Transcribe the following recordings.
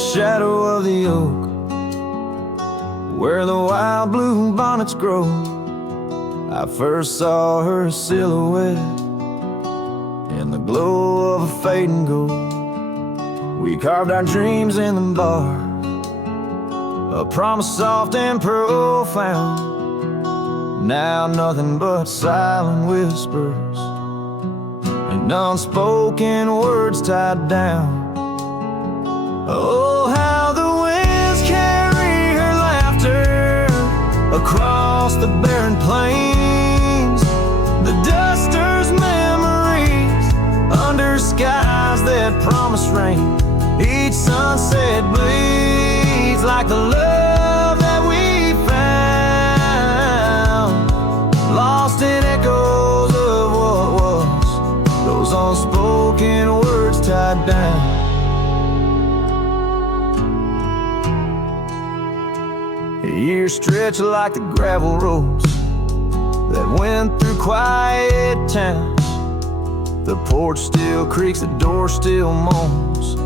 shadow of the oak, where the wild blue bonnets grow, I first saw her silhouette in the glow of a fading gold. We carved our dreams in the bar, a promise soft and profound. Now nothing but silent whispers and unspoken words tied down. Oh, how the winds carry her laughter across the barren plains, the duster's memories under skies that promise rain. Each sunset bleeds like the love that we found, lost in echoes of what was, those unspoken words tied down. Years stretch like the gravel roads that went through quiet towns. The porch still creaks, the door still moans,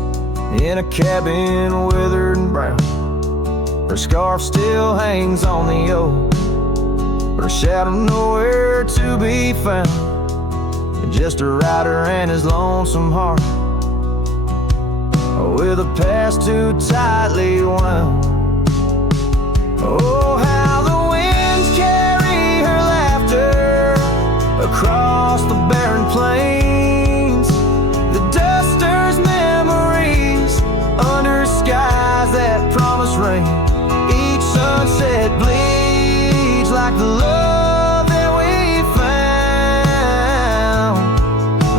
in a cabin withered and brown. Her scarf still hangs on the oak, her shadow nowhere to be found. Just a rider and his lonesome heart, with a past too tightly wound. Oh, how the winds carry her laughter across the barren plains, the duster's memories under skies that promise rain. Each sunset bleeds like the love that we found,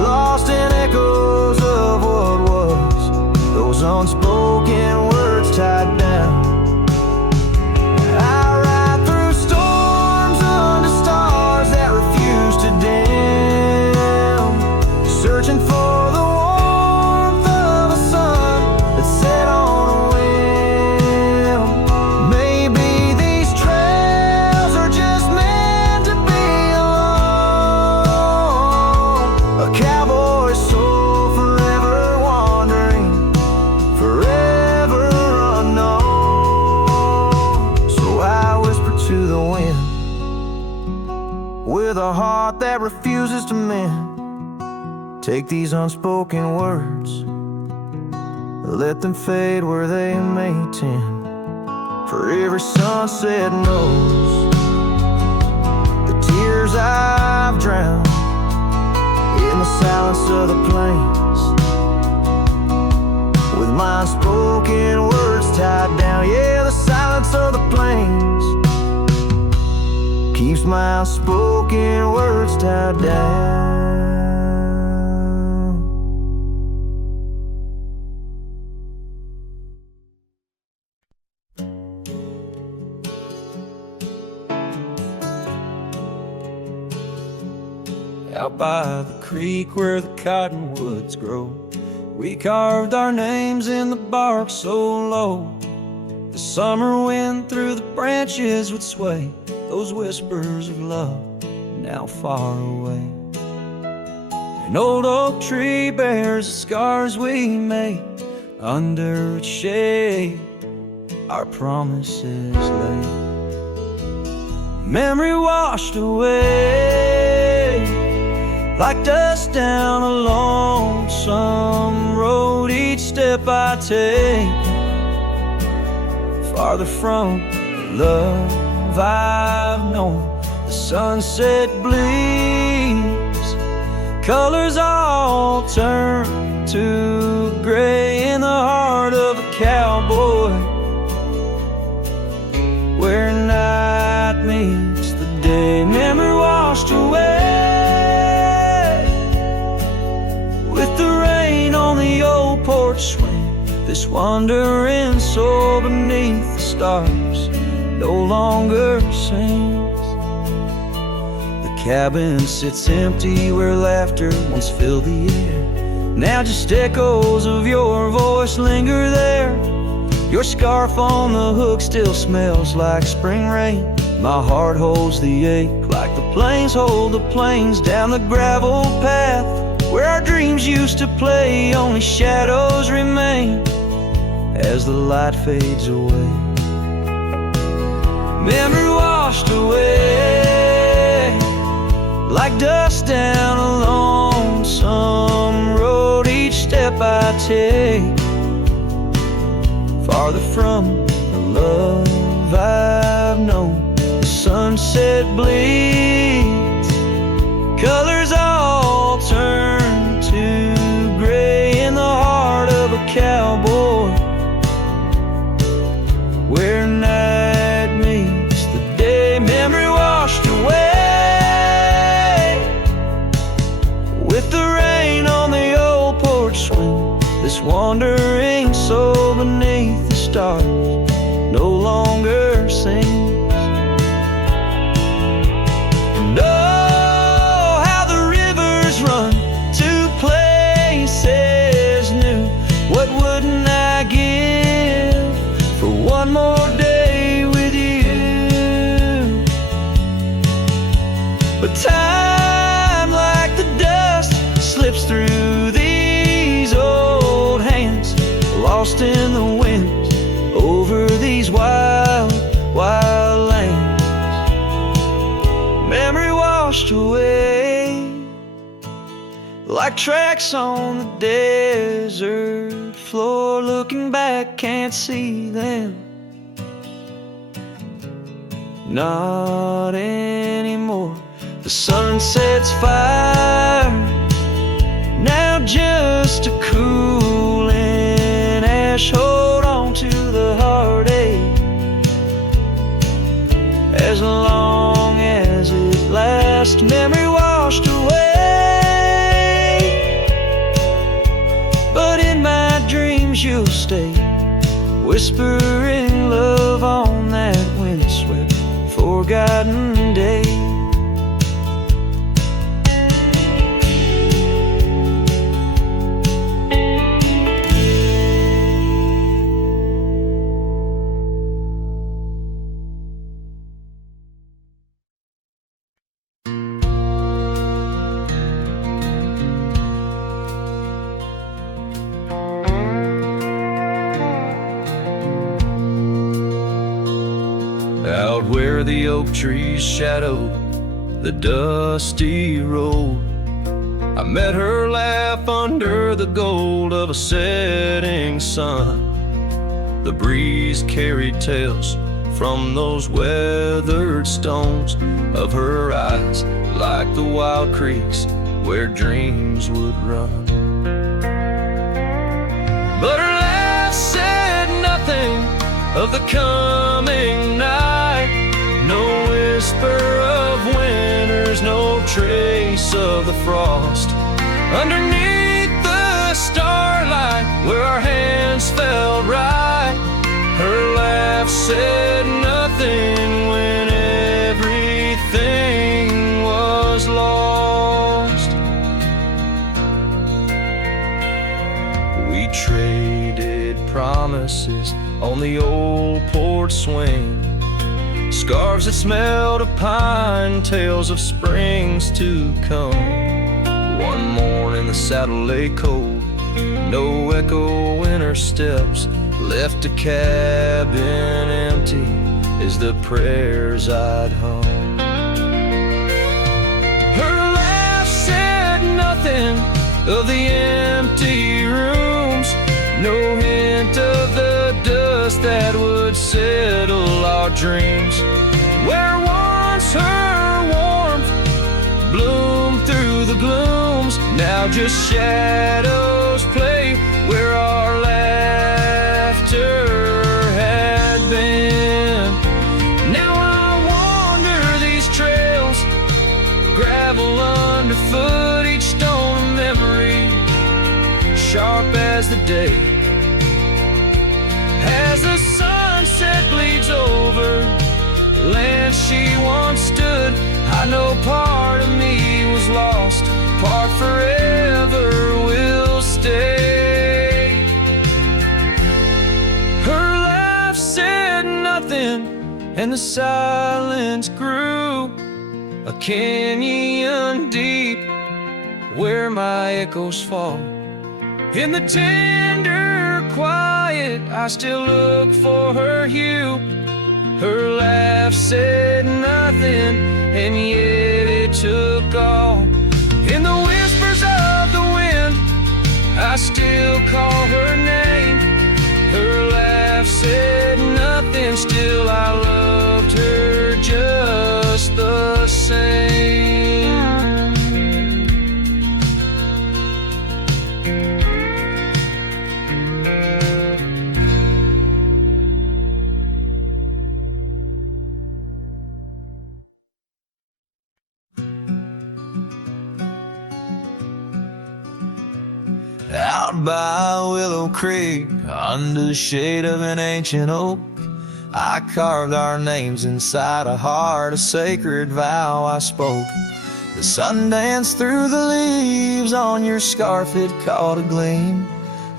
lost in echoes of what was, those unspoken words tied down. Searching for the warmth of a sun that set on a whim. Maybe these trails are just meant to be alone. A cowboy's soul forever wandering, forever unknown. So I whisper to the wind, with a heart that refuses to mend. Take these unspoken words, let them fade where they may tend. For every sunset knows the tears I've drowned in the silence of the plains, with my unspoken words tied down. Yeah, the silence of the plains keeps my unspoken words tied down. Out by the creek where the cottonwoods grow, we carved our names in the bark so low, the summer wind through the branches would sway those whispers of love now far away. An old oak tree bears the scars we made, under its shade our promises lay. Memory washed away like dust down a lonesome road. Each step I take farther from the love I've known. The sunset bleeds, colors all turn to gray in the heart of a cowboy, where night meets the day. Memory washed away with the rain on the old porch swing. This wandering soul beneath the stars no longer sings. The cabin sits empty where laughter once filled the air. Now just echoes of your voice linger there. Your scarf on the hook still smells like spring rain. My heart holds the ache like the plains hold the plains. Down the gravel path where our dreams used to play, only shadows remain. as the light fades away. Memory washed away like dust down a lonesome road. Each step I take farther from the love I've known. The sunset bleeds, colors all turn to gray in the heart of a cowboy, where night meets the day. Memory washed away with the rain on the old porch swing. This wandering soul beneath the stars no longer sings. And oh, how the rivers run to places new. What wouldn't I give for one more day with you? But time, like the dust, slips through these old hands, lost in the wind over these wild, wild lands. Memory washed away like tracks on the desert floor. Looking back, can't see them, not anymore. The sunset's fire, now just a cooling ash. Hold on to the heartache as long as it lasts. Memory washed away, but in my dreams you'll stay, whispering love on that windswept, forgotten day. Out where the oak trees shadow the dusty road, I met her laugh under the gold of a setting sun. The breeze carried tales from those weathered stones of her eyes, like the wild creeks where dreams would run. But her laugh said nothing of the coming night, no whisper of winters, no trace of the frost. Underneath the starlight, where our hands felt right, her laugh said nothing when everything was lost. We traded promises on the old porch swing, scarves that smelled of pine, tales of springs to come. One morning the saddle lay cold, no echo in her steps, left a cabin empty as the prayers I'd hung. Her laugh said nothing of the empty rooms, no hint of the dust that would settle our dreams. Where once her warmth bloomed through the glooms, now just shadows play where our laughter had been. Now I wander these trails, gravel underfoot, each stone of memory, sharp as the day. As the sunset bleeds over land she once stood, I know part of me was lost, part forever will stay. Her laugh said nothing, and the silence grew a canyon deep where my echoes fall in the tender quiet, I still look for her hue. Her laugh said nothing, and yet it took all. In the whispers of the wind, I still call her name. Her laugh said nothing, still I loved her just the same. Out by Willow Creek, under the shade of an ancient oak, I carved our names inside a heart, a sacred vow I spoke. The sun danced through the leaves on your scarf, it caught a gleam.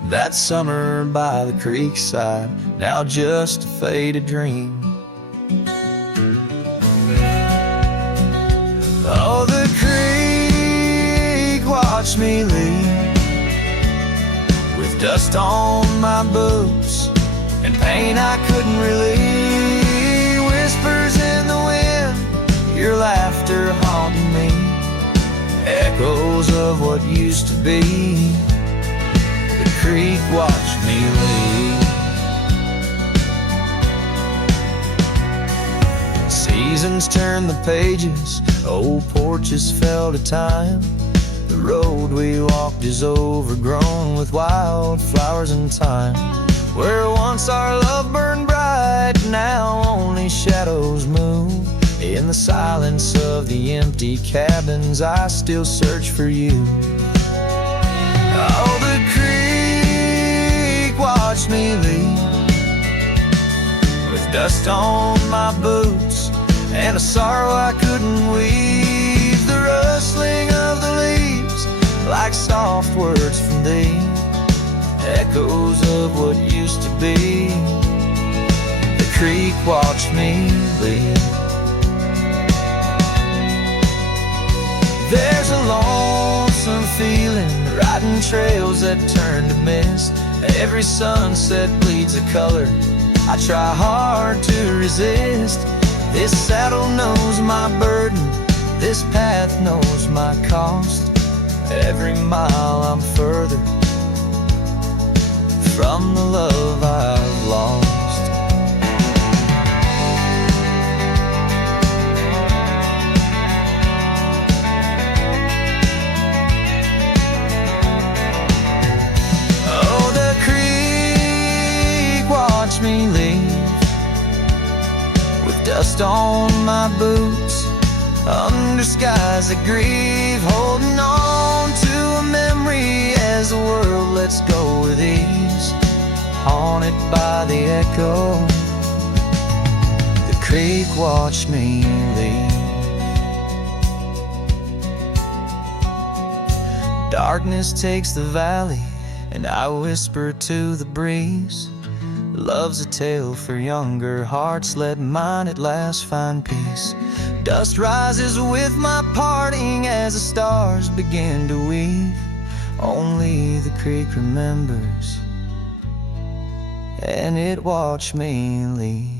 That summer by the creek side, now just a faded dream. Oh, the creek watched me leave, with dust on my boots and pain I couldn't relieve. Whispers in the wind, your laughter haunted me, echoes of what used to be. The creek watched me leave. Seasons turned the pages, old porches fell to time. The road we walked is overgrown with wildflowers and thyme. Where once our love burned bright, now only shadows move. In the silence of the empty cabins, I still search for you. Oh, the creek watched me leave, with dust on my boots and a sorrow I couldn't weave. The rustling of the leaves, like soft words from thee, echoes of what used to be. The creek watched me leave. There's a lonesome feeling, riding trails that turn to mist. Every sunset bleeds a color I try hard to resist. This saddle knows my burden, this path knows my cost. Every mile I'm further from the love I've lost. Oh, the creek watched me leave, with dust on my boots, under skies that grieve, holding on to a memory as the world lets go with ease, haunted by the echo. The creek watched me leave. Darkness takes the valley, and I whisper to the breeze, love's a tale for younger hearts, let mine at last find peace. Dust rises with my parting as the stars begin to weave. Only the creek remembers, and it watched me leave.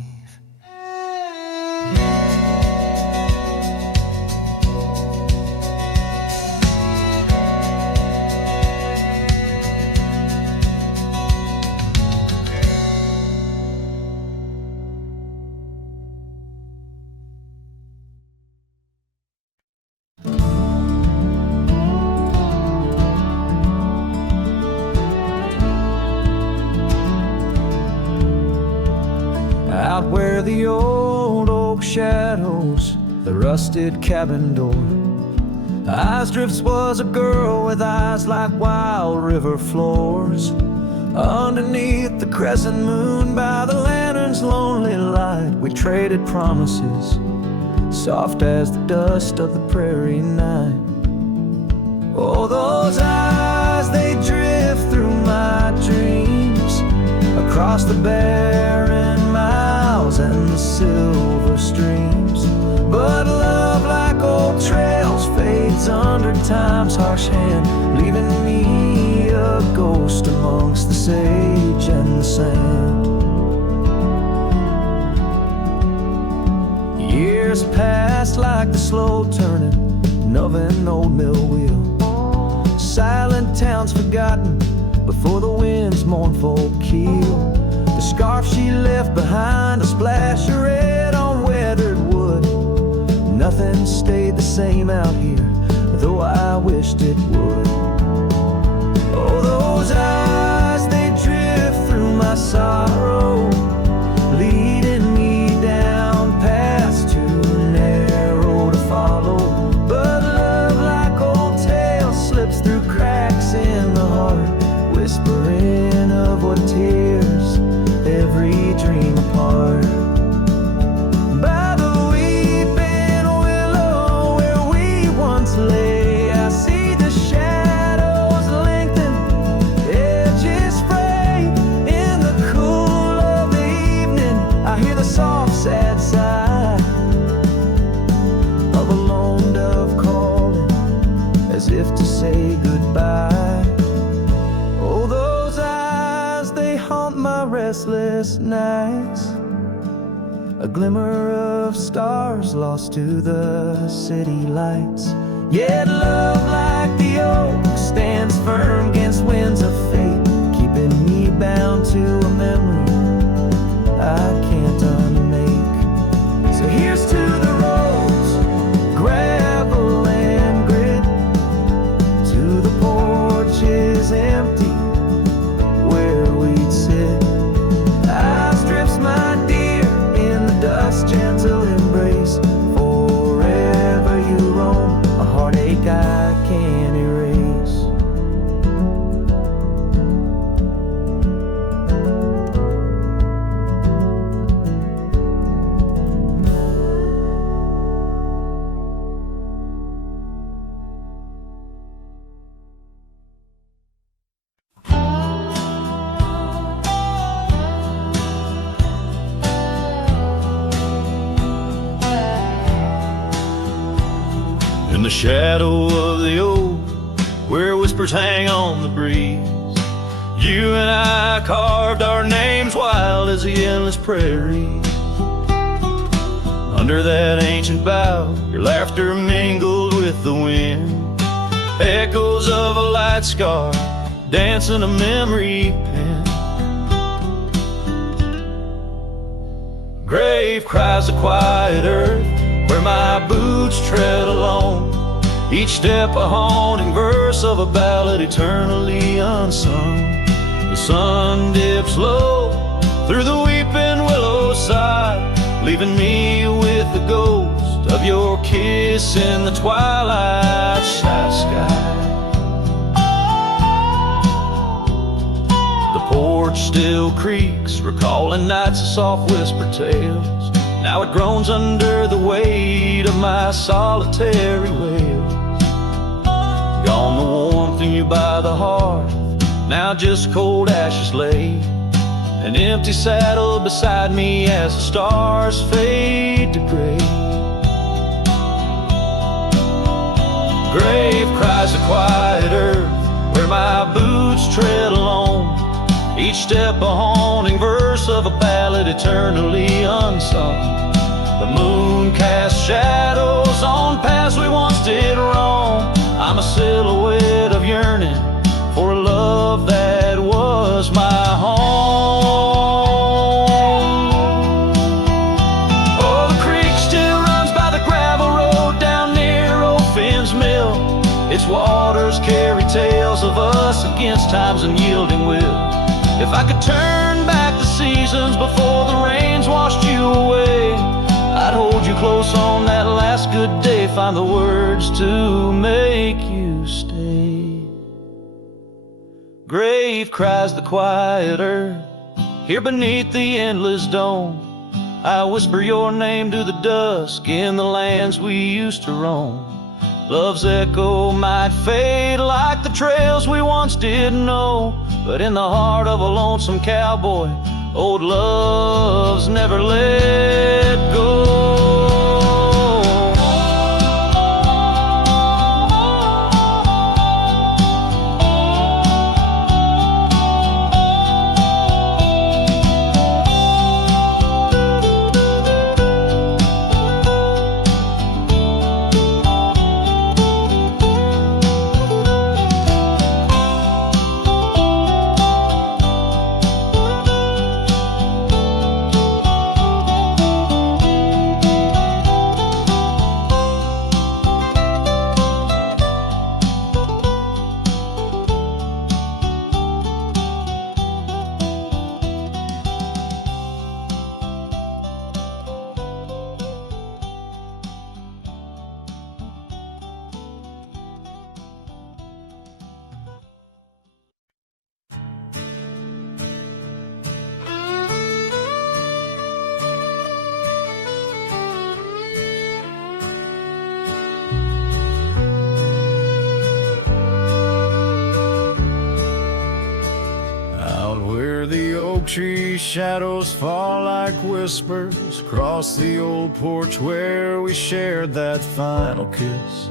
Out where the old oak shadows the rusted cabin door, Eyes Drifts was a girl with eyes like wild river floors. Underneath the crescent moon, by the lantern's lonely light, we traded promises, soft as the dust of the prairie night. Oh, those eyes, they drift through my dreams, across the barren miles and the silver streams. But love, like old trails, fades under time's harsh hand, leaving me a ghost amongst the sage. sand. Years passed like the slow turning of an old mill wheel. Silent towns forgotten before the wind's mournful keel. The scarf she left behind, a splash of red on weathered wood. Nothing stayed the same out here, though I wished it would. Oh, those eyes, they drift through my sorrow, leading me down paths too narrow to follow. But love, like old tales, slips through cracks in the heart, whispering of what tears every dream apart. By the weeping willow where we once lay, I see the shadows lengthen, edges fray. In the cool of the evening, I hear the soft sad sigh of a lone dove calling, as if to say goodbye. Oh, those eyes, they haunt my restless nights, a glimmer of stars lost to the city lights. Yet love, like the oak, stands firm against winds of fate, keeping me bound to a memory I can't unmake. So here's to the roads, gravel and grit, to the porches empty where we'd sit. I strips my dear in the dust, gentle embrace. Forever you roam, a heartache I can't erase. In the shadow of the oak, where whispers hang on the breeze, you and I carved our names wild as the endless prairies. Under that ancient bough, your laughter mingled with the wind, echoes of a light scar dancing a memory pen. Grave cries the quiet earth where my boots tread alone, each step a haunting verse of a ballad eternally unsung. The sun dips low through the weeping willow side, leaving me with the ghost of your kiss in the twilight sky. The porch still creaks, recalling nights of soft whispered tales. Now it groans under the weight of my solitary wails. Gone the warmth in you by the hearth, now just cold ashes lay. An empty saddle beside me as the stars fade to gray. Grave cries the quiet earth where my boots tread alone, each step a haunting verse of a ballad eternally unsung. The moon casts shadows on paths we once did wrong. I'm a silhouette of yearning for a love that was my home. Oh, the creek still runs by the gravel road down near old Finn's mill. Its waters carry tales of us against time's unyielding will. If I could turn back the seasons before the rains washed you away, I'd hold you close on that last good day, find the words to make you stay. Grave cries the quiet earth here beneath the endless dome. I whisper your name to the dusk in the lands we used to roam. Love's echo might fade like the trails we once did know, but in the heart of a lonesome cowboy, old love's never let go. shadows fall like whispers across the old porch where we shared that final kiss.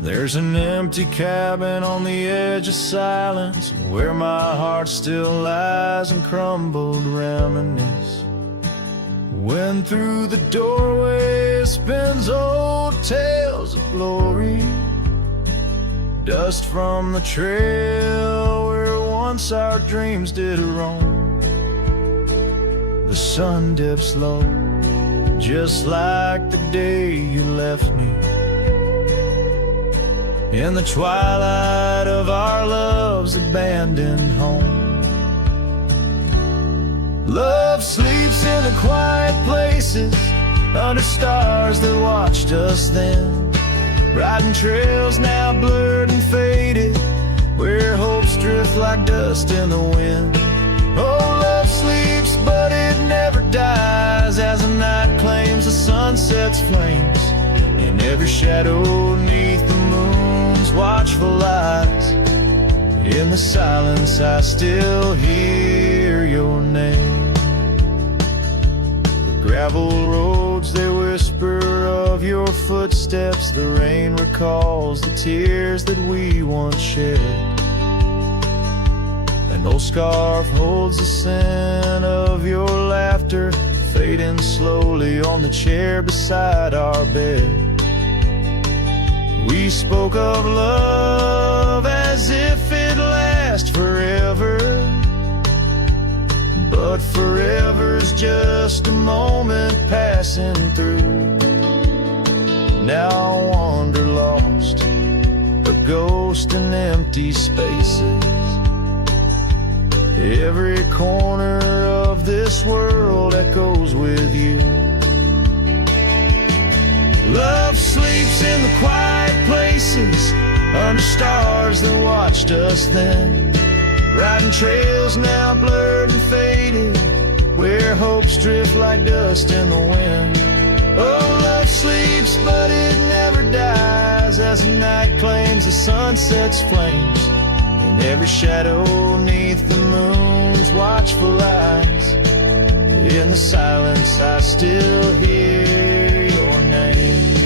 There's an empty cabin on the edge of silence where my heart still lies and crumbled reminisce. When through the doorway spins old tales of glory, dust from the trail where once our dreams did roam. The sun dips low, just like the day you left me, in the twilight of our love's abandoned home. Love sleeps in the quiet places, under stars that watched us then, riding trails now blurred and faded, where hopes drift like dust in the wind. Oh, love sleeps, but it never dies, as the night claims the sunset's flames, in every shadow neath the moon's watchful eyes. In the silence I still hear your name. The gravel roads, they whisper of your footsteps. The rain recalls the tears that we once shared. An old scarf holds the scent of your laughter, fading slowly on the chair beside our bed. We spoke of love as if it lasts forever, but forever's just a moment passing through. Now I wander lost, a ghost in empty spaces. Every corner of this world echoes with you. Love sleeps in the quiet places, under stars that watched us then, riding trails now blurred and faded, where hopes drift like dust in the wind. Oh, love sleeps, but it never dies, as the night claims the sunset's flames, in every shadow neath the moon's watchful eyes. In the silence I still hear your name.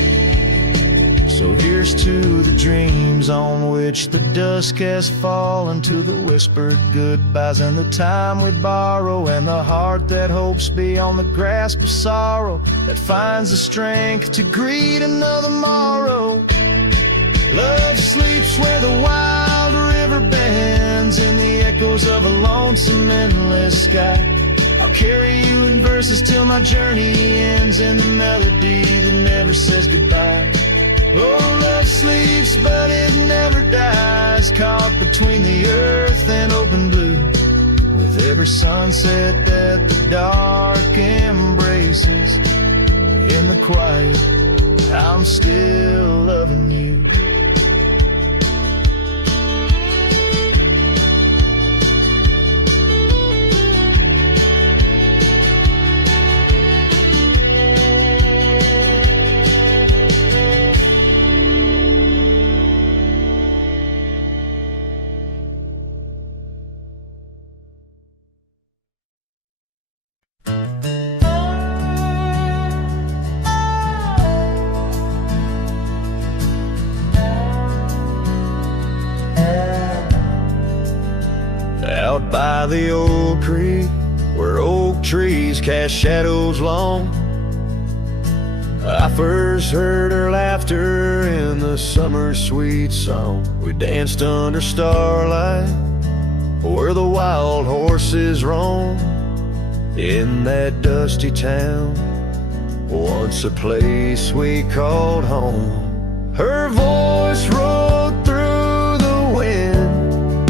So here's to the dreams on which the dusk has fallen, to the whispered goodbyes and the time we borrow, and the heart that hopes beyond the grasp of sorrow, that finds the strength to greet another morrow. Love sleeps where the wild river bends, in the echoes of a lonesome endless sky. I'll carry you in verses till my journey ends, in the melody that never says goodbye. Oh, love sleeps, but it never dies, caught between the earth and open blue, with every sunset that the dark embraces. In the quiet, I'm still loving you. Out by the old creek, where oak trees cast shadows long, I first heard her laughter in the summer sweet song. We danced under starlight, where the wild horses roam, in that dusty town, once a place we called home. Her voice rolled through the wind,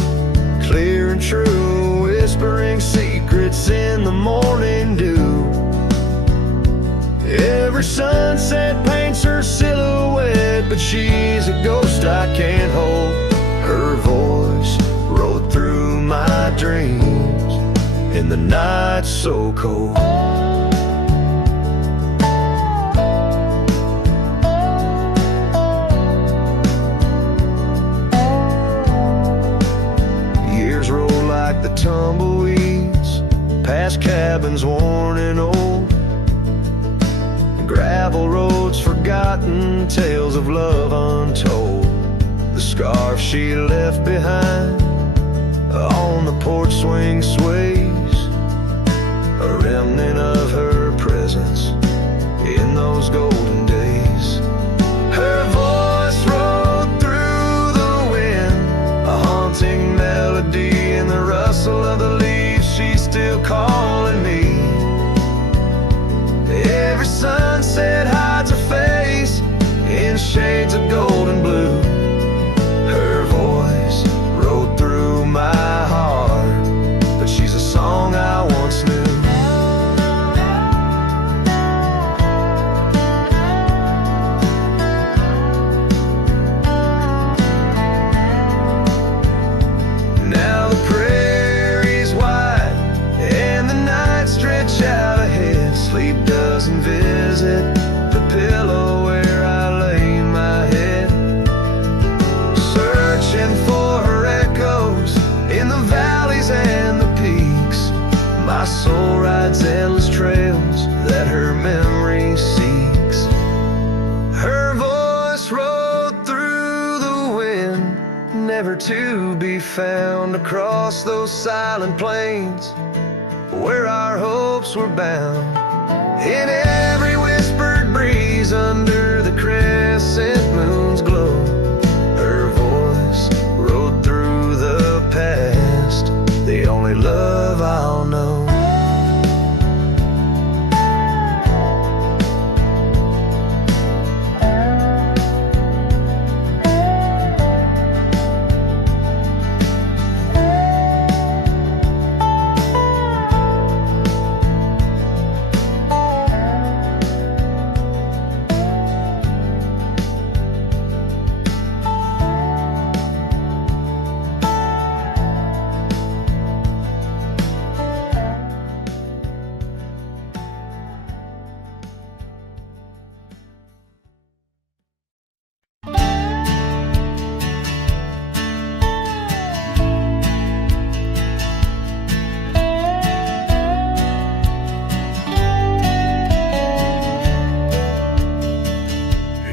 clear and true, whispering secrets in the morning dew. Every sunset paints her silhouette, but she's a ghost I can't hold. Her voice rode through my dreams in the night so cold. Years roll like the tumbleweed, cabins worn and old, gravel roads forgotten, tales of love untold. The scarf she left behind on the porch swing sways, a remnant of her presence in those golden days. Her voice rode through the wind, a haunting melody in the rustle of the leaves. She's still calling me. Every sunset hides a face in shades of gold and blue. Her voice rode through my heart, but she's a song I once knew. Now the prairie's wide and the night stretch out ahead. Sleep doesn't visit the pillow where I lay my head, searching for her echoes in the valleys and the peaks. My soul rides endless trails that her memory seeks. Her voice rode through the wind, never to be found, across those silent plains where our hopes were bound. In every whispered breeze under the crescent moon's glow, her voice rode through the past, the only love I'll know.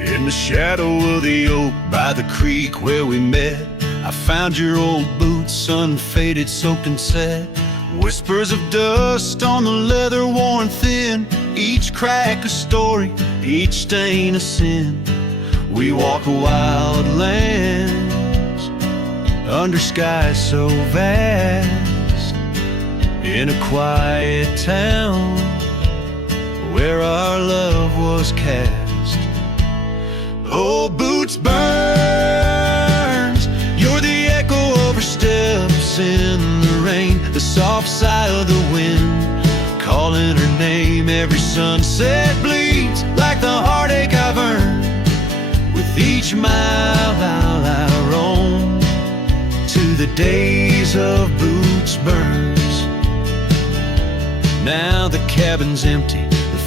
In the shadow of the oak by the creek where we met, I found your old boots, unfaded, soaked and set. Whispers of dust on the leather worn thin, each crack a story, each stain a sin. We walk wild lands under skies so vast, in a quiet town where our love was cast. Old boots burns, you're the echo of her steps in the rain, the soft sigh of the wind calling her name. Every sunset bleeds like the heartache I've earned. With each mile I roam to the days of Boots Burns. Now the cabin's empty,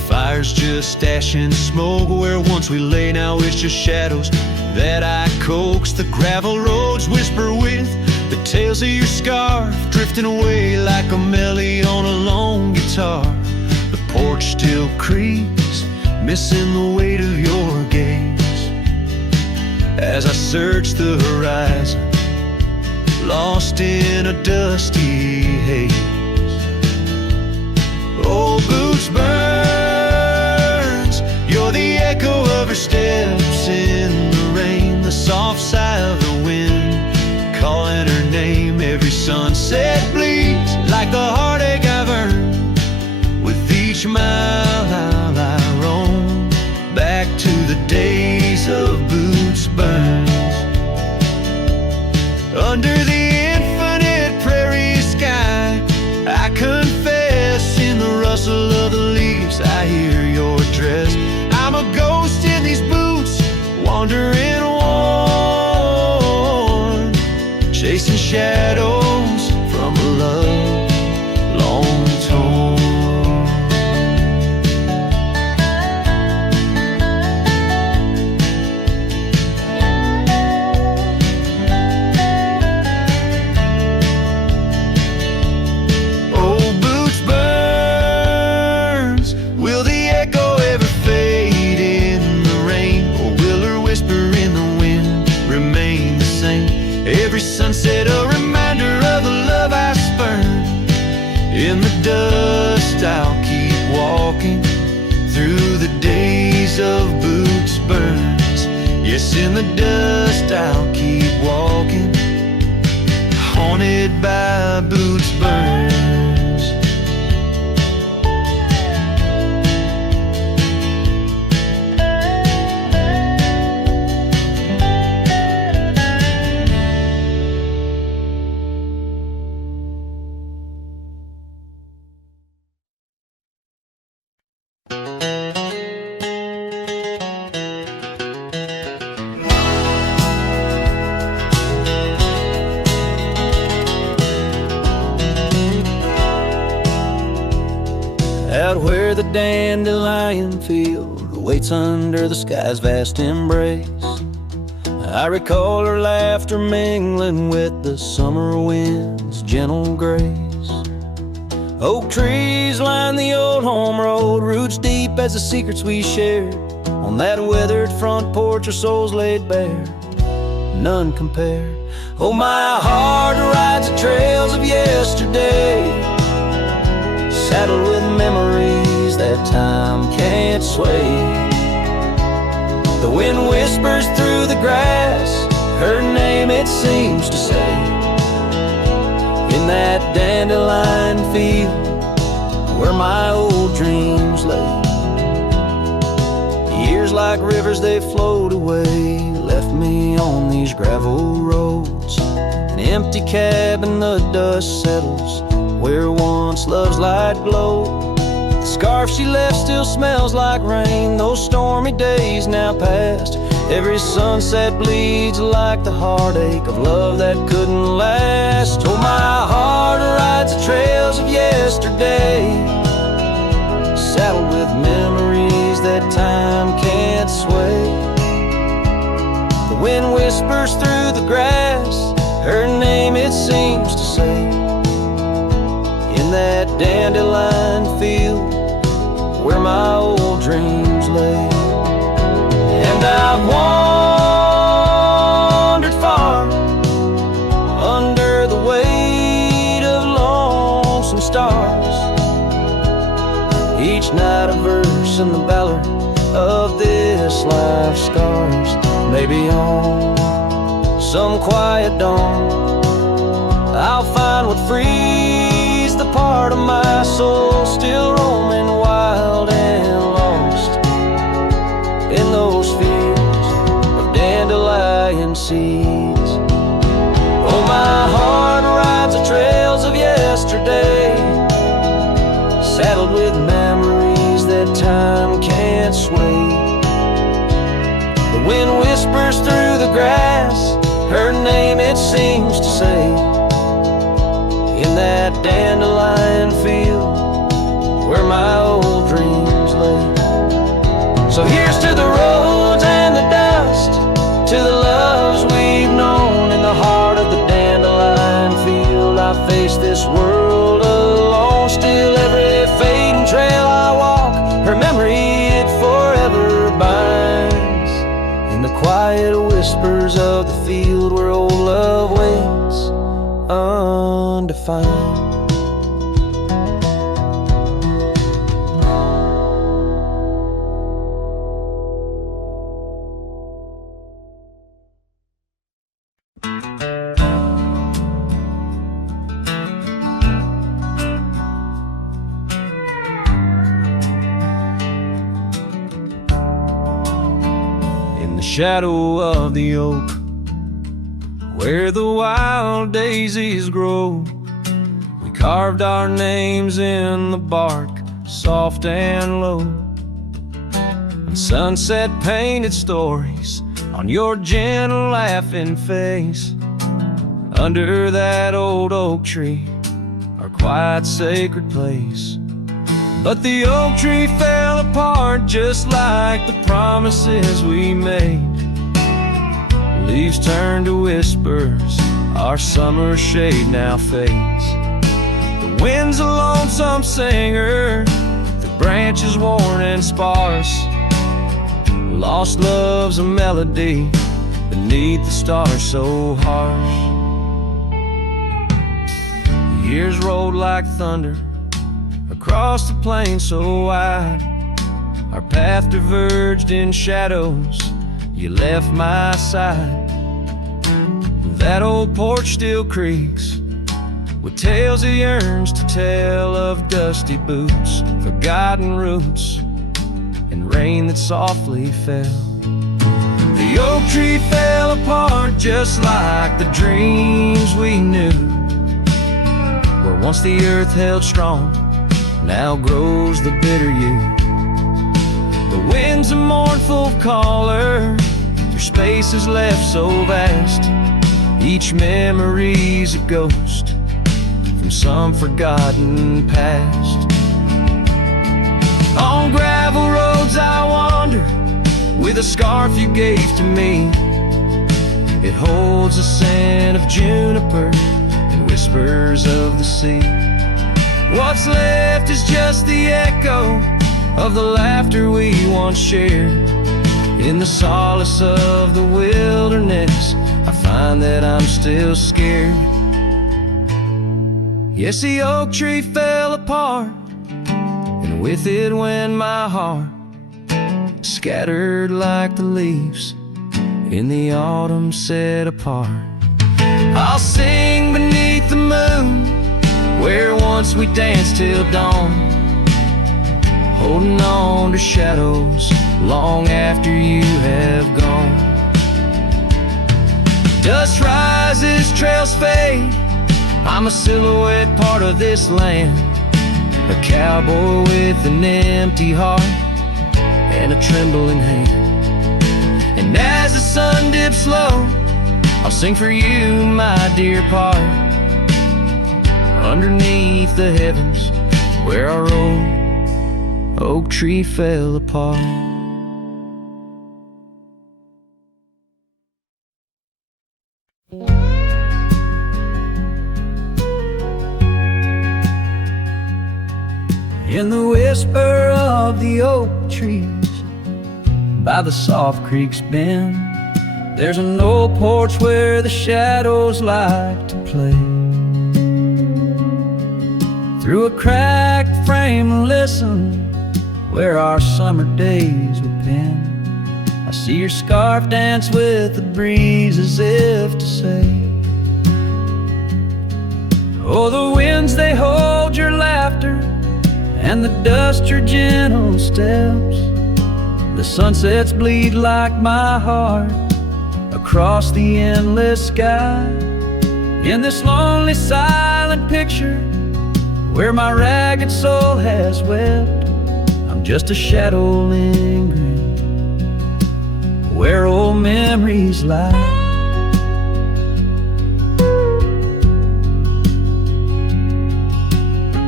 fire's just ash and smoke. Where once we lay, now it's just shadows that I coax. The gravel roads whisper with the tales of your scarf, drifting away like a melody on a lone guitar. The porch still creaks, missing the weight of your gaze, as I search the horizon, lost in a dusty haze. Old Boots burns, you're the echo of her steps in the rain, the soft sigh of the wind calling her name. Every sunset bleeds like the heartache I've earned. With each mile I roam back to the days of Boots Burns. Under the infinite prairie sky, I confess, in the rustle of the leaves I hear your dress. I'm a ghost in these boots, wandering worn, chasing shadows from a love long torn. Old Boots burns, the days of Boots Burns. Yes, in the dust I'll keep walking, haunted by Boots Burns. Out where the dandelion field waits under the sky's vast embrace, I recall her laughter mingling with the summer wind's gentle grace. Oak trees line the old home road, roots deep as the secrets we shared. On that weathered front porch our souls laid bare, none compared. Oh, my heart rides the trails of yesterday, saddled with memories that time can't sway. The wind whispers through the grass, her name it seems to say. In that dandelion field where my old dreams lay. Years like rivers they flowed away, left me on these gravel roads. An empty cabin, the dust settles where once love's light glowed. The scarf she left still smells like rain, those stormy days now past. Every sunset bleeds like the heartache of love that couldn't last. Oh, my heart rides the trails of yesterday, saddled with memories that time can't sway. The wind whispers through the grass, her name it seems to say. In that dandelion field where my old dreams lay. And I've wandered far under the weight of lonesome stars, each night a verse in the ballad of this life's scars. Maybe on some quiet dawn I'll find what frees the part of my soul still roaming wild and lost in those fields of dandelion seeds. Oh, my heart rides the trails of yesterday, saddled with memories that time can't sway. The wind whispers through the grass, her name it seems to say. In that dandelion field where my old dreams lay. So here's to the roads and the dust, to the loves we've known. In the heart of the dandelion field I face this world alone. Still every fading trail I walk, her memory it forever binds. In the quiet whispers of the field where old love waits undefined. In the shadow of the oak where the wild daisies grow, we carved our names in the bark, soft and low. And sunset painted stories on your gentle laughing face. Under that old oak tree, our quiet sacred place. But the oak tree fell apart just like the promises we made. Leaves turn to whispers, our summer shade now fades. The wind's a lonesome singer, the branches worn and sparse. Lost love's a melody beneath the stars so harsh. The years rolled like thunder across the plain so wide. Our path diverged in shadows. You left my side. That old porch still creaks with tales of yearns to tell, of dusty boots, forgotten roots, and rain that softly fell. The oak tree fell apart just like the dreams we knew. Where once the earth held strong, now grows the bitter yew. The wind's a mournful caller through spaces left so vast. Each memory's a ghost from some forgotten past. On gravel roads I wander with a scarf you gave to me. It holds a scent of juniper and whispers of the sea. What's left is just the echo of the laughter we once shared. In the solace of the wilderness, I find that I'm still scared. Yes, the oak tree fell apart, and with it went my heart, scattered like the leaves in the autumn set apart. I'll sing beneath the moon, where once we danced till dawn, holding on to shadows long after you have gone. Dust rises, trails fade, I'm a silhouette, part of this land, a cowboy with an empty heart and a trembling hand. And as the sun dips low, I'll sing for you, my dear part, underneath the heavens where our old oak tree fell apart. In the whisper of the oak trees by the soft creek's bend, there's an old porch where the shadows like to play. Through a cracked frame, listen, where our summer days were penned. I see your scarf dance with the breeze as if to say, oh, the winds, they hold your laughter, and the dust your gentle steps. The sunsets bleed like my heart across the endless sky. In this lonely silent picture where my ragged soul has wept, I'm just a shadow lingering where old memories lie.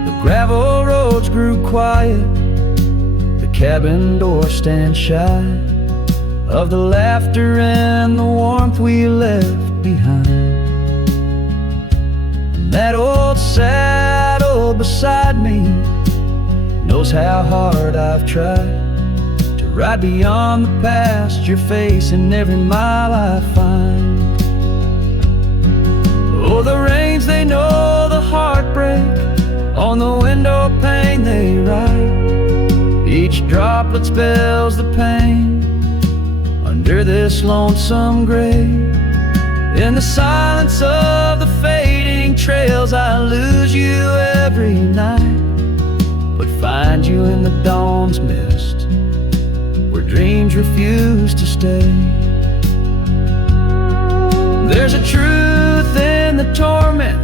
The gravel roads grew quiet, the cabin door stands shy of the laughter and the warmth we left behind. And that old saddle beside me knows how hard I've tried to ride beyond the past your face in every mile I find. Oh, the rains, they know the heartbreak, on the window pane they write. Each droplet spells the pain under this lonesome grave. In the silence of the fading trails, I lose you every night, but find you in the dawn's mist where dreams refuse to stay. There's a truth in the torment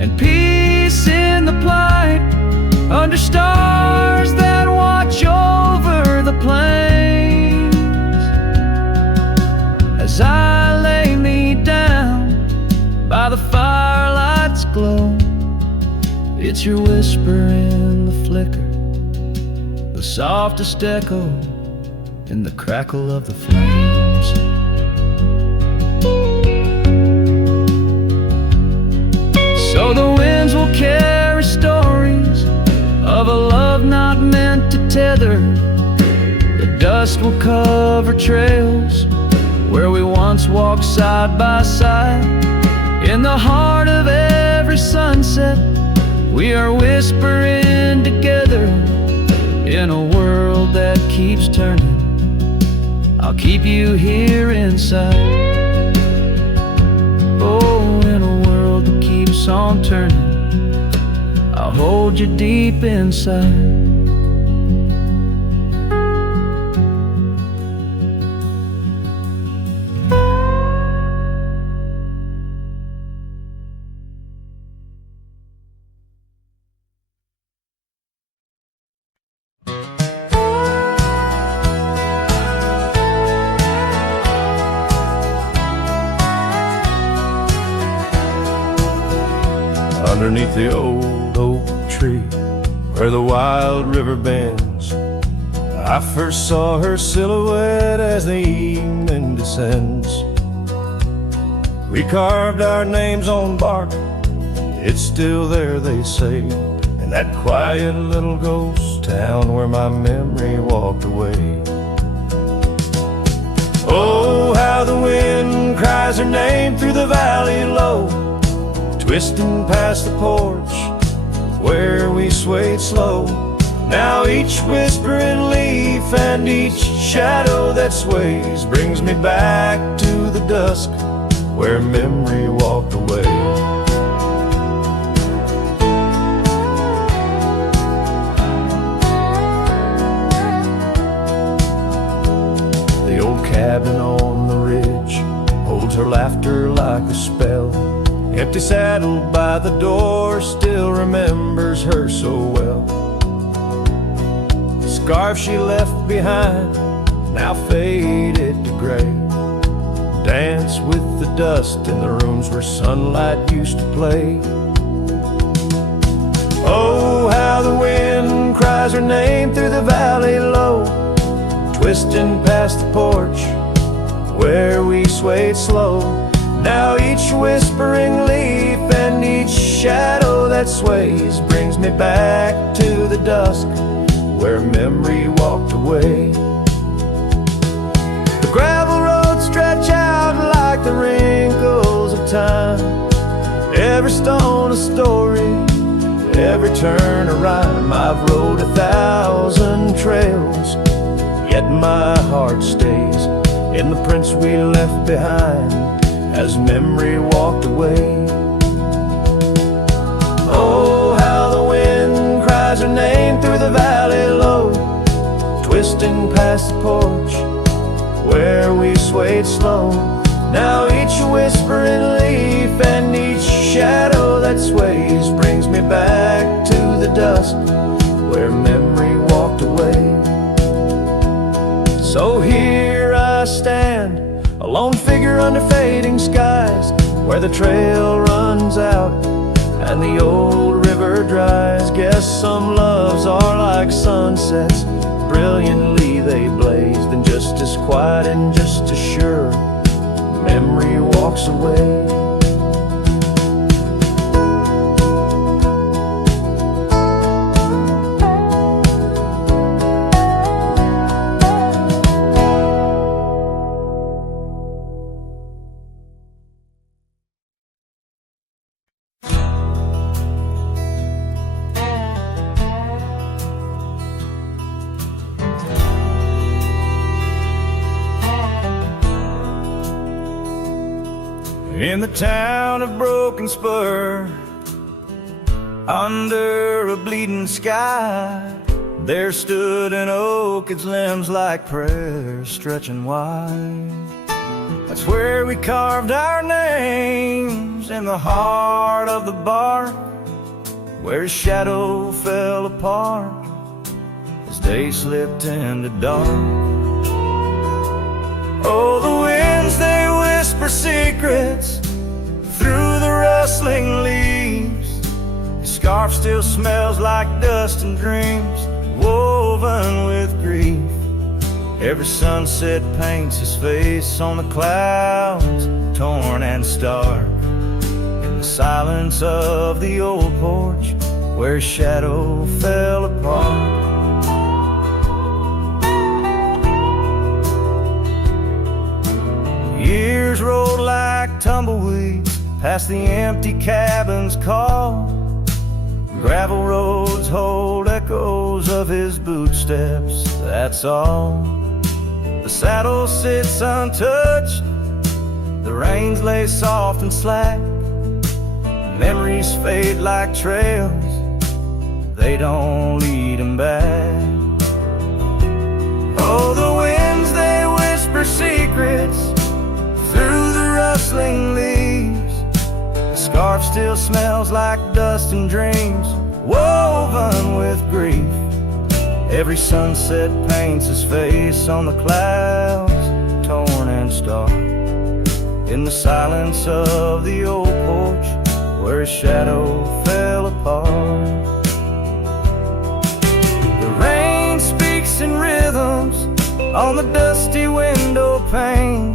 and peace in the plight, under stars that watch over the plains. As I lay me down by the firelight's glow, it's your whisper in the flicker, the softest echo in the crackle of the flames. So the winds will carry stories of a love not meant to tether. The dust will cover trails where we once walked side by side. In the heart of every sunset, we are whispering together in a world that keeps turning, I'll keep you here inside. Oh, in a world that keeps on turning, I'll hold you deep inside. Underneath the old oak tree where the wild river bends, I first saw her silhouette as the evening descends. We carved our names on bark, it's still there they say, in that quiet little ghost town where my memory walked away. Oh, how the wind cries her name through the valley low, twisting past the porch where we swayed slow. Now each whispering leaf and each shadow that sways brings me back to the dusk where memory walked away. The old cabin on the ridge holds her laughter like a spell. Empty saddle by the door still remembers her so well. The scarf she left behind, now faded to gray, dance with the dust in the rooms where sunlight used to play. Oh, how the wind cries her name through the valley low, twisting past the porch where we swayed slow. Now each whispering leaf and each shadow that sways brings me back to the dusk where memory walked away. The gravel roads stretch out like the wrinkles of time, every stone a story, every turn a rhyme. I've rode 1,000 trails, yet my heart stays in the prints we left behind as memory walked away. Oh, how the wind cries her name through the valley low, twisting past the porch where we swayed slow. Now each whispering leaf and each shadow that sways brings me back to the dusk where memory walked away. So here I stand, a lone figure under fading skies, where the trail runs out and the old river dries. Guess some loves are like sunsets, brilliantly they blaze, then just as quiet and just as sure, memory walks away. In the town of Broken Spur, under a bleeding sky, there stood an oak, its limbs like prayers stretching wide. That's where we carved our names, in the heart of the bark, where shadow fell apart as day slipped into dark. Oh, the winds, they whisper secrets through the rustling leaves. The scarf still smells like dust and dreams woven with grief. Every sunset paints his face on the clouds, torn and stark, in the silence of the old porch where shadow fell apart. Years rolled like tumbleweeds past the empty cabin's call. Gravel roads hold echoes of his footsteps, that's all. The saddle sits untouched, the reins lay soft and slack. Memories fade like trails, they don't lead him back. Oh, the winds, they whisper secrets through the rustling leaves. The scarf still smells like dust and dreams, woven with grief. Every sunset paints his face on the clouds, torn and stark. In the silence of the old porch, where his shadow fell apart. The rain speaks in rhythms on the dusty window pane,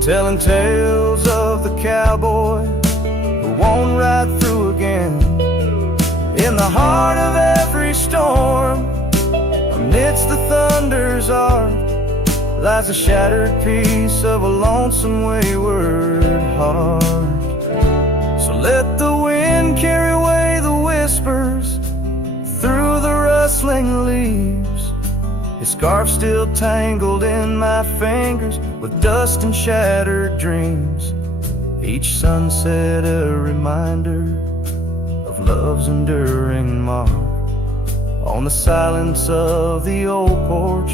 telling tales of the cowboy who won't ride through again. In the heart of every storm, amidst the thunder's arc, lies a shattered piece of a lonesome wayward heart. So let the wind carry away the whispers through the rustling leaves. His scarf still tangled in my fingers with dust and shattered dreams. Each sunset a reminder of love's enduring mark. On the silence of the old porch,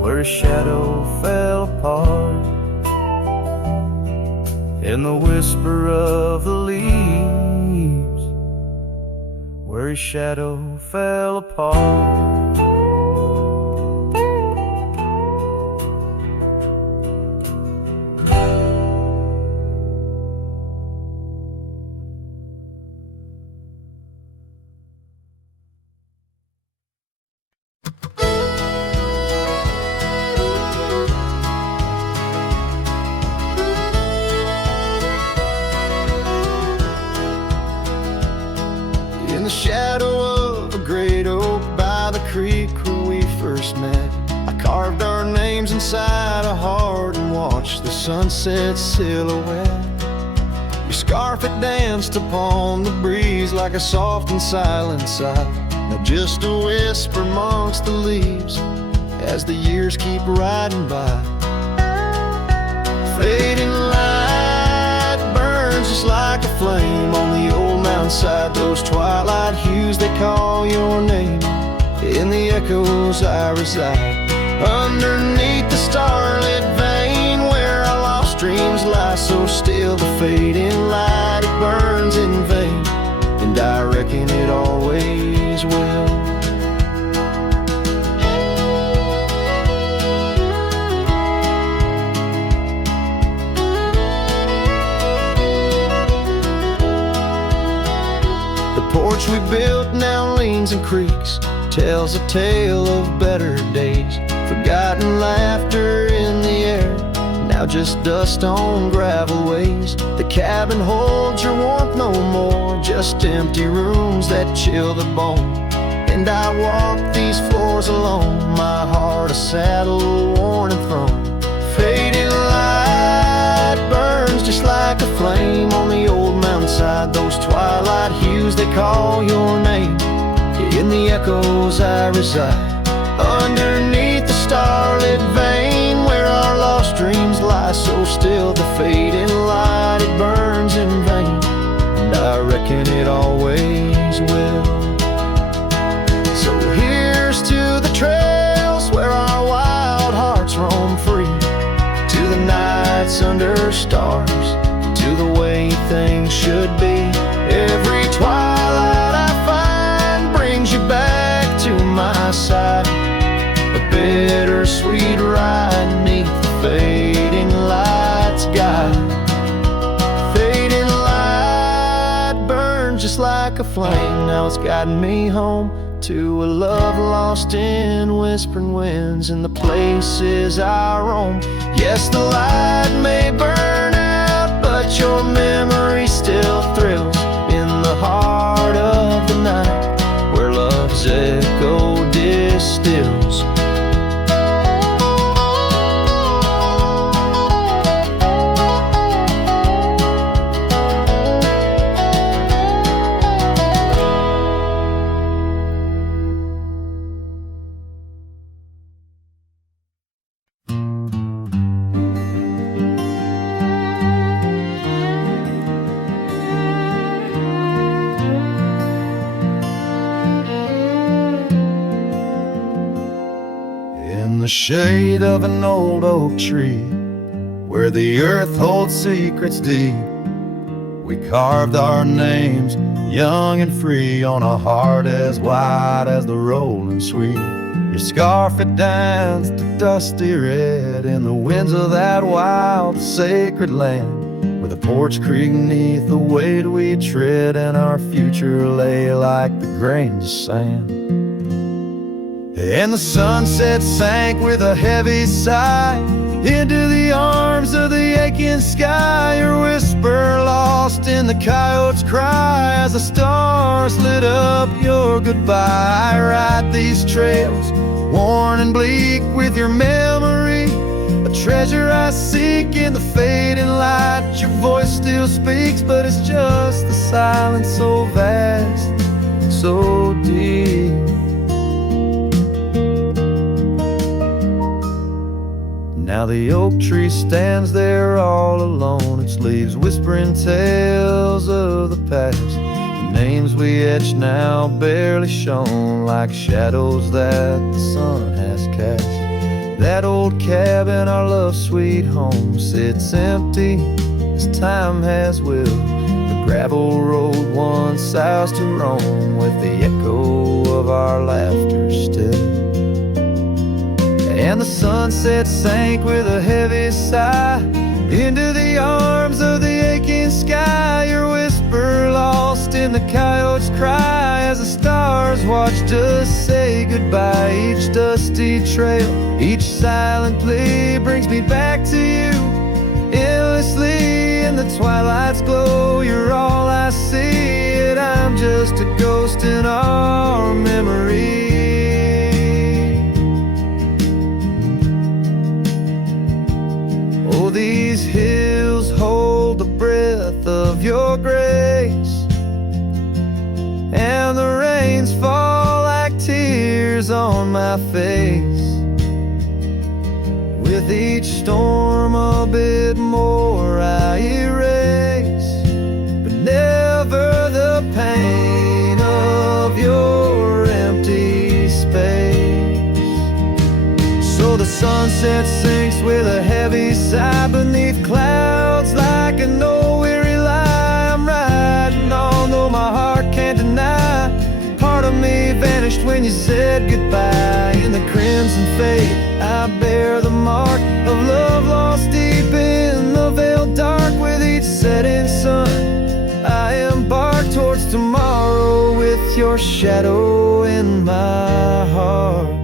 where his shadow fell apart. In the whisper of the leaves, where his shadow fell apart. Creek where we first met, I carved our names inside a heart and watched the sunset silhouette. Your scarf had danced upon the breeze like a soft and silent sigh, now just a whisper amongst the leaves as the years keep riding by. Fading light burns just like a flame on the old mountainside, those twilight hues they call your name. In the echoes I reside, underneath the starlit vein where our lost dreams lie so still. The fading light, it burns in vain, and I reckon it always will. The porch we built now leans and creaks, tells a tale of better days. Forgotten laughter in the air, now just dust on gravel ways. The cabin holds your warmth no more, just empty rooms that chill the bone. And I walk these floors alone, my heart a saddle worn and thrown. Faded light burns just like a flame on the old mountainside, those twilight hues they call your name. In the echoes I reside, underneath the starlit vein where our lost dreams lie so still. The fading light, it burns in vain, and I reckon it always will. So here's to the trails where our wild hearts roam free, to the nights under stars, to the way things should be. Every twilight I find brings you back to my side, a bittersweet ride neath the fading light's guide. Fading light burns just like a flame, now it's guiding me home to a love lost in whispering winds in the places I roam. Yes, the light may burn out, but your memory still thrills in the heart of the night where love's echo distills. In the shade of an old oak tree, where the earth holds secrets deep, we carved our names, young and free, on a heart as wide as the rolling sweet. Your scarf, it danced to dusty red in the winds of that wild, sacred land, with a porch creek neath the weight we tread, and our future lay like the grains of sand. And the sunset sank with a heavy sigh into the arms of the aching sky, your whisper lost in the coyote's cry as the stars lit up your goodbye. I ride these trails, worn and bleak, with your memory, a treasure I seek in the fading light. Your voice still speaks, but it's just the silence so vast, so deep. Now the oak tree stands there all alone, its leaves whispering tales of the past. The names we etched now barely shown, like shadows that the sun has cast. That old cabin, our love sweet home, sits empty as time has willed. The gravel road once south to Rome, with the echo of our laughter still. And the sunset sank with a heavy sigh into the arms of the aching sky, your whisper lost in the coyote's cry as the stars watched us say goodbye. Each dusty trail, each silent plea brings me back to you endlessly. In the twilight's glow, you're all I see, and I'm just a ghost in our memory. These hills hold the breath of your grace, and the rains fall like tears on my face. With each storm a bit more I erase, but never the pain of your empty space. So the sunset sinks with a heavy sigh beneath clouds like a no-weary lie. I'm riding on, though my heart can't deny. Part of me vanished when you said goodbye. In the crimson fade, I bear the mark of love lost deep in the veiled dark. With each setting sun, I embark towards tomorrow, with your shadow in my heart.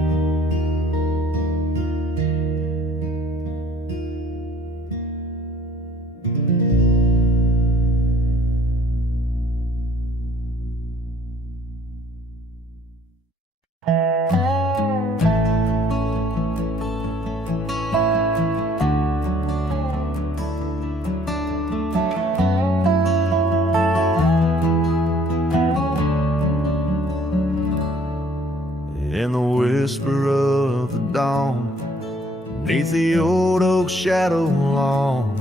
In the whisper of the dawn, beneath the old oak shadow long,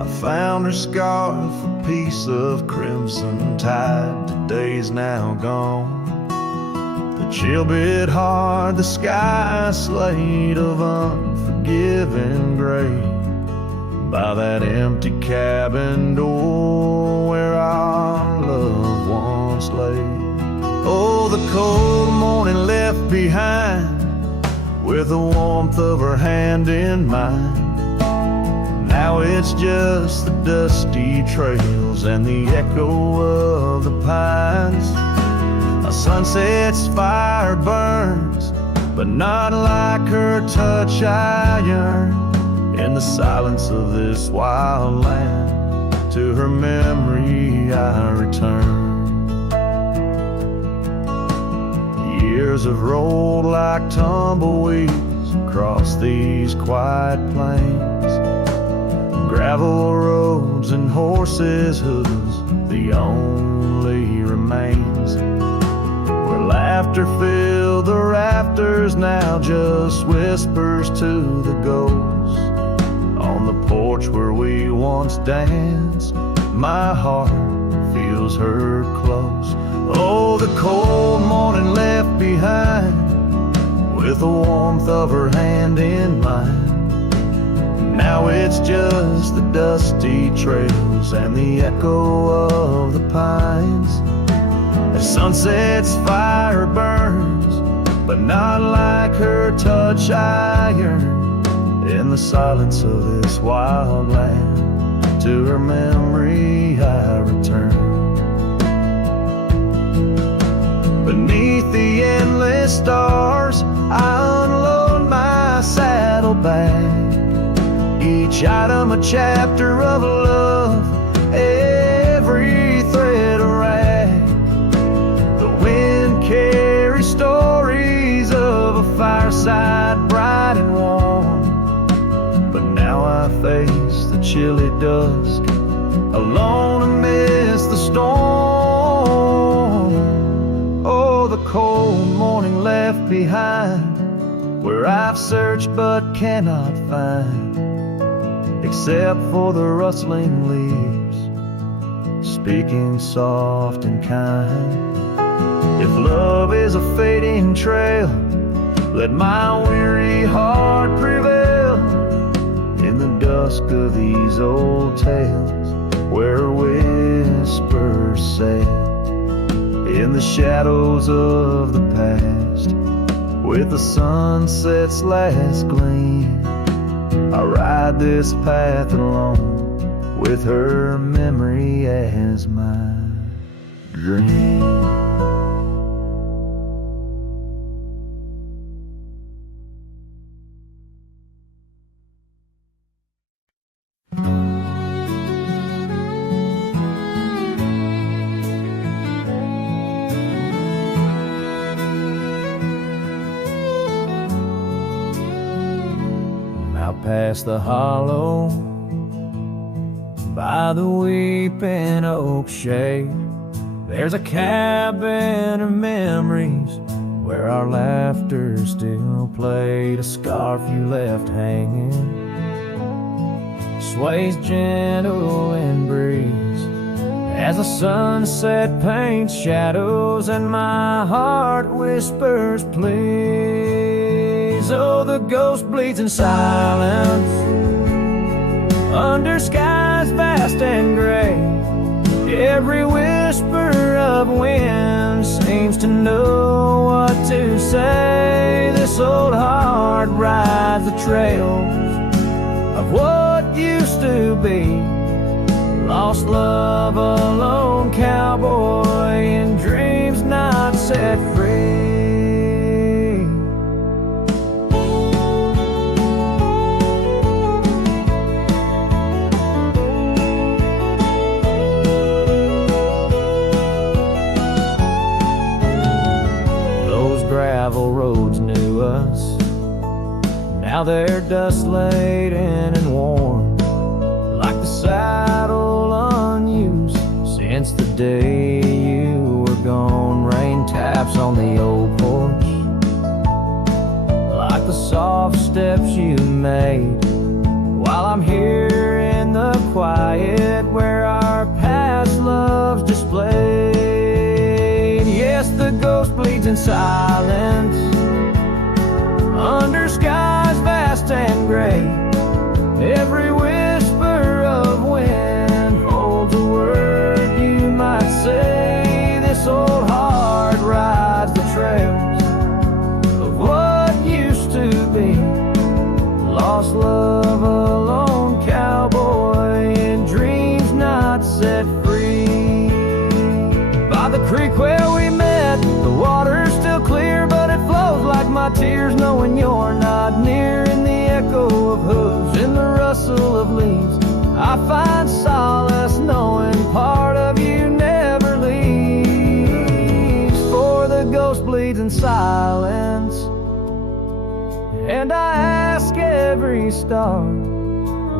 I found her scarf, a piece of crimson tide to days now gone. The chill bit hard, the sky slate of unforgiving gray, by that empty cabin door where our loved ones lay. Oh, the cold morning left behind, with the warmth of her hand in mine. Now it's just the dusty trails and the echo of the pines. A sunset's fire burns, but not like her touch I yearn. In the silence of this wild land, to her memory I return. Years have rolled like tumbleweeds across these quiet plains. Gravel roads and horses' hooves, the only remains. Where laughter filled the rafters, now just whispers to the ghosts. On the porch where we once danced, my heart feels her close. Oh, the cold morning left behind, with the warmth of her hand in mine. Now it's just the dusty trails and the echo of the pines. As sunset's fire burns, but not like her touch I yearn in the silence of this wild land. To her memory I return. Beneath the endless stars, I unload my saddlebag. Each item a chapter of love, every thread a rag. The wind carries stories of a fireside bright and warm. But now I face the chilly dusk, alone amidst the storm. Oh, the cold morning left behind, where I've searched but cannot find, except for the rustling leaves, speaking soft and kind. If love is a fading trail, let my weary heart prevail in the dusk of these old tales, where whispers sail in the shadows of the past. With the sunset's last gleam, I ride this path alone, with her memory as my dream. Past the hollow, by the weeping oak shade, there's a cabin of memories where our laughter still played. A scarf you left hanging sways gentle in breeze as the sunset paints shadows and my heart whispers please. Oh, the ghost bleeds in silence under skies vast and gray. Every whisper of wind seems to know what to say. This old heart rides the trails of what used to be. Lost love, a lone cowboy in dreams not set free. Gravel roads knew us, now they're dust laden and worn, like the saddle unused since the day you were gone. Rain taps on the old porch like the soft steps you made, while I'm here in the quiet where our past loves displayed. Yes, the ghost bleeds in silence under skies vast and gray. Every whisper of wind holds a word you might say. This old heart rides the trails of what used to be. Lost love, a lone cowboy in dreams not set free. By the creek where we met, the water's still clear, but it flows like my tears knowing you're not near. In the echo of hooves, in the rustle of leaves, I find solace knowing part of you never leaves. For the ghost bleeds in silence, and I ask every star,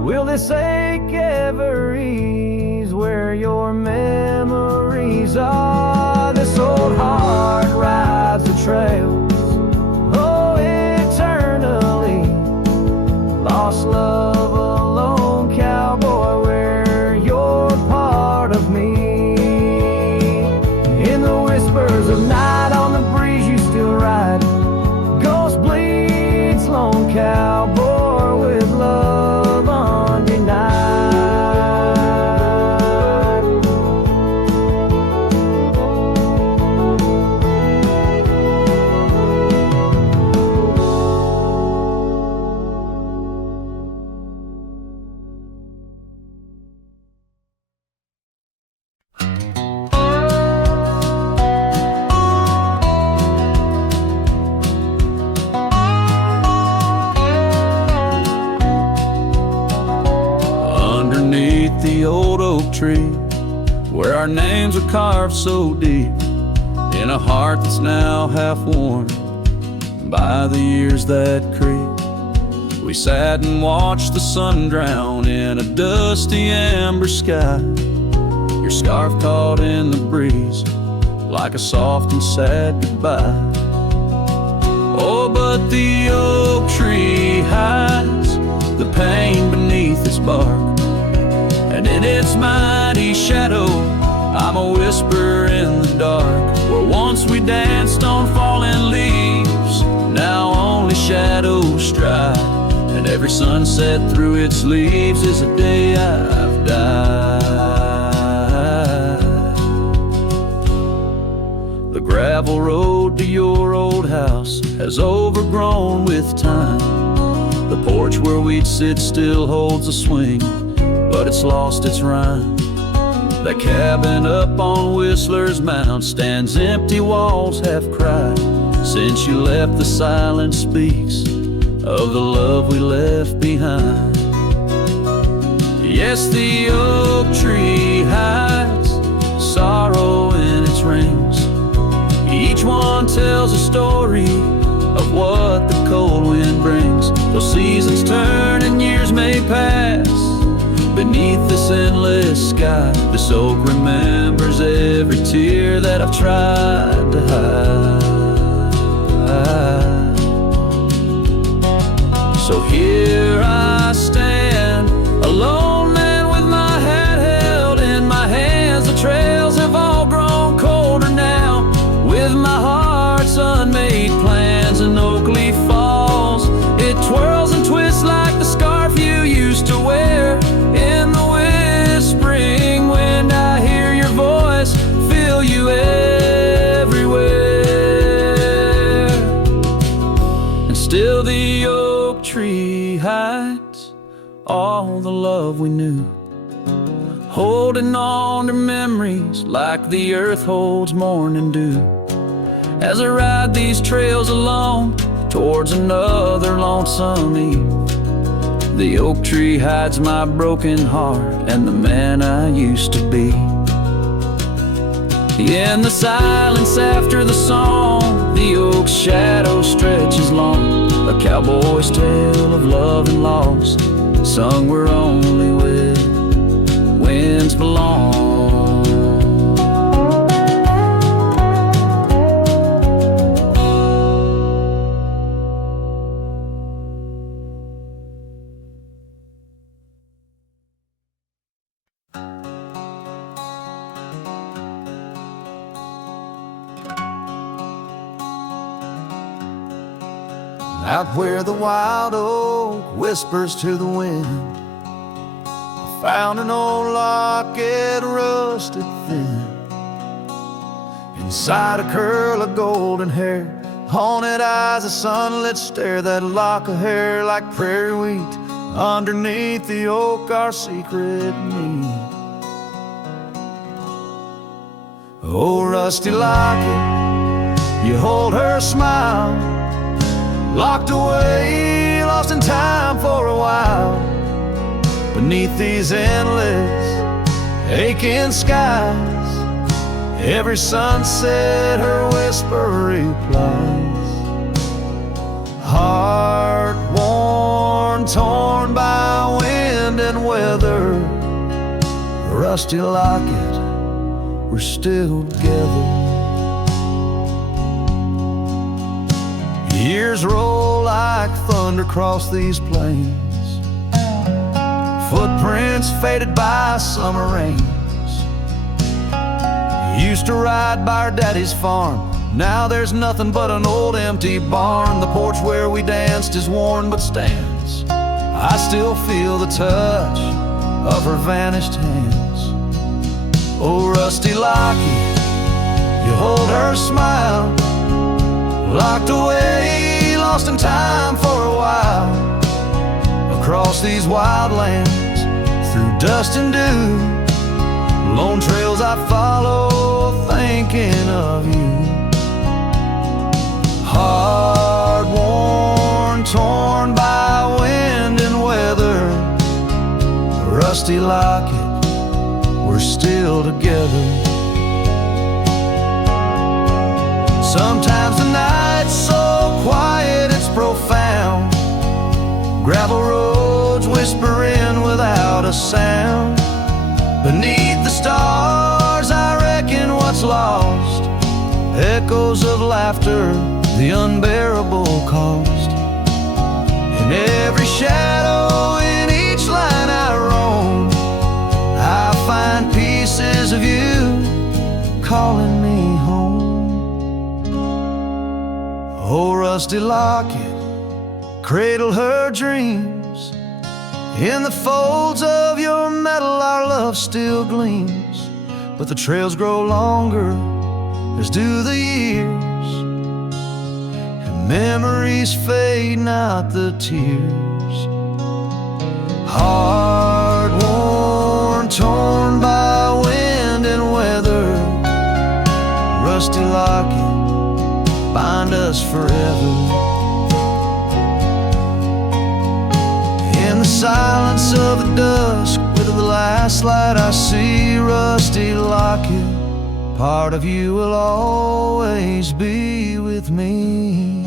will this ache ever ease where your memories are? This old heart rides the trails, oh, eternally. Lost love, a lone cowboy, where you're part of me. In the whispers of night, on the breeze you still ride, ghost bleed tree, where our names are carved so deep in a heart that's now half worn by the years that creep. We sat and watched the sun drown in a dusty amber sky, your scarf caught in the breeze like a soft and sad goodbye. Oh, but the oak tree hides the pain beneath its bark, and in its mighty shadow I'm a whisper in the dark. Where once we danced on falling leaves, now only shadows stride, and every sunset through its leaves is a day I've died. The gravel road to your old house has overgrown with time. The porch where we'd sit still holds a swing, but it's lost its rhyme. That cabin up on Whistler's Mound stands empty, walls half cried. Since you left, the silence speaks of the love we left behind. Yes, the oak tree hides sorrow in its rings. Each one tells a story of what the cold wind brings. Though seasons turn and years may pass beneath this endless sky, this oak remembers every tear that I've tried to hide. So here I stand, a lone man with my hat held in my hands. The trails have all grown colder now, with my heart's unmade plans. And Oakley Falls, it twirls and twists like the scarf you used to wear. In the whispering wind I hear your voice, feel you everywhere. And still the oak tree hides all the love we knew, holding on to memories like the earth holds morning dew. As I ride these trails alone towards another lonesome eve, the oak tree hides my broken heart and the man I used to be. In the silence after the song, the oak's shadow stretches long, a cowboy's tale of love and loss, sung where only winds belong. Out where the wild oak whispers to the wind, I found an old locket rusted thin. Inside a curl of golden hair, haunted eyes, a sunlit stare. That lock of hair like prairie wheat, underneath the oak our secret need. Oh, rusty locket, you hold her smile, locked away, lost in time for a while. Beneath these endless, aching skies, every sunset her whisper replies. Heart worn, torn by wind and weather, rusty locket, we're still together. Years roll like thunder across these plains, footprints faded by summer rains. Used to ride by our daddy's farm, now there's nothing but an old empty barn. The porch where we danced is worn but stands, I still feel the touch of her vanished hands. Oh, rusty locket, you hold her smile, locked away, lost in time for a while. Across these wild lands, through dust and dew, lone trails I follow, thinking of you. Hard worn, torn by wind and weather, rusty locket, we're still together. Sometimes the night's so quiet it's profound. Gravel roads whispering without a sound. Beneath the stars I reckon what's lost, echoes of laughter, the unbearable cost. In every shadow, in each line I roam, I find pieces of you calling me home. Oh, rusty locket, cradle her dreams. In the folds of your metal our love still gleams. But the trails grow longer, as do the years, and memories fade, not the tears. Hard worn, torn by wind and weather, rusty locket, bind us forever. In the silence of the dusk, with the last light I see, rusty locket, part of you will always be with me.